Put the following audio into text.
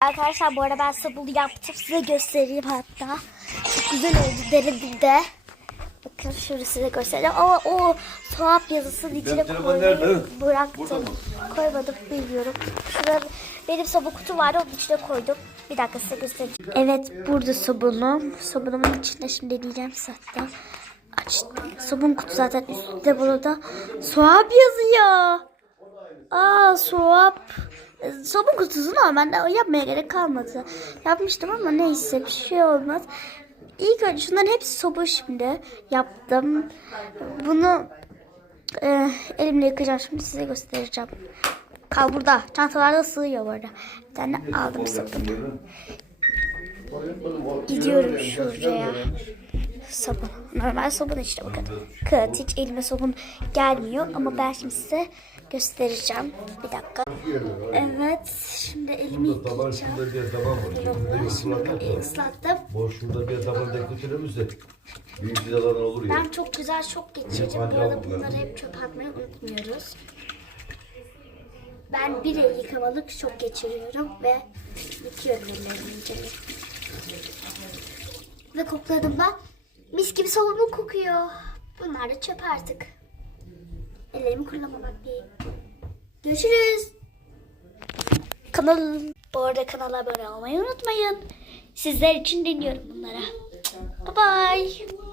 Arkadaşlar bu arada ben sabunu yaptım. Size göstereyim hatta. Çok güzel oldu denedim Bakın şöyle size göstereceğim. Ama o tuhaf yazısının içine? Burada bıraktım. Koymadım bilmiyorum. Şurada benim sabun kutum vardı onun içine koydum. Bir dakika size göstereceğim. Evet burada sabunum. Sabunumun içinde şimdi deneyeceğim zaten. Açtım. Sabun kutu zaten üstünde burada. Swap yazıyor. Aa swap. E, Sabun kutusu normalde yapmaya gerek kalmadı. Yapmıştım ama neyse bir şey olmaz. İlk önce şunların hepsi sabun şimdi yaptım. Bunu e, elimle yıkayacağım şimdi size göstereceğim. Kal burada. Çantalarda sığıyor bu arada. Bir tane aldım sabun. Gidiyorum şuraya. Sabun. Normal sabun işte bakın. Kağıt hiç elime sabun gelmiyor ama ben şimdi size göstereceğim. Bir dakika. Evet. Şimdi elimi Taban yıkayacağım. şurada bir taban var. Şurada yok Şimdi şurada böyle var. ıslattım. Boş şurada bir taban denk götürürüz büyük vidalardan olur ya. Ben çok güzel şok geçireceğim. Bu arada bunları hep çöp atmayı unutmuyoruz. Ben bir el yıkamalık şok geçiriyorum ve yıkıyorum ellerimi iyice. Ve kokladığımda mis gibi sabun kokuyor. Bunlar da çöp artık. Ellerimi kurulamamak değil. Görüşürüz. Kanal, bu arada kanala abone olmayı unutmayın. Sizler için deniyorum bunlara. Bye bye.